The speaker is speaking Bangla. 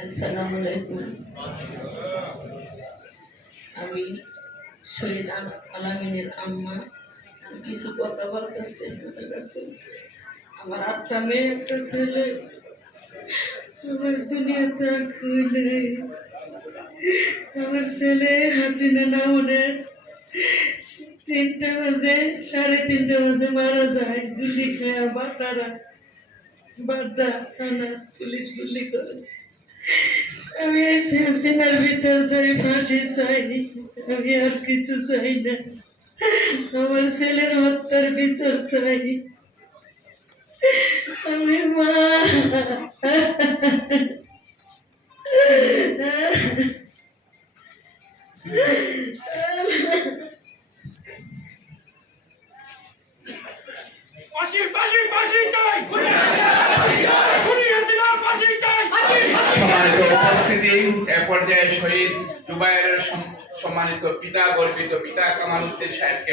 আসসালামু আলাইকুম আমি শহীদ আলামিনের আম্মা কিছু কথা বলতেছি আমার আটটা মেয়ে একটা ছেলে আমার দুনিয়াতে আমার ছেলে হাসিনা না নামনে তিনটে বাজে সাড়ে তিনটে বাজে মারা যায় গুলি খায়া বাটারা বাড্ডা থানা পুলিশ গুলি করে আমি এই হাসিনার বিচার চাই, ফাঁসি চাই, আমি আর কিছু চাই না। আমার ছেলের হত্যার বিচার চাই। আমি মা। ফাঁসি ফাঁসি ফাঁসি চাই খুনি হাসিনা ফাঁসি চাই সম্মানিত উপস্থিতি এ পর্যায়ে শহীদ জুবাইরের সম্মানিত পিতা গর্বিত পিতা কামাল উদ্দিন সাহেবকে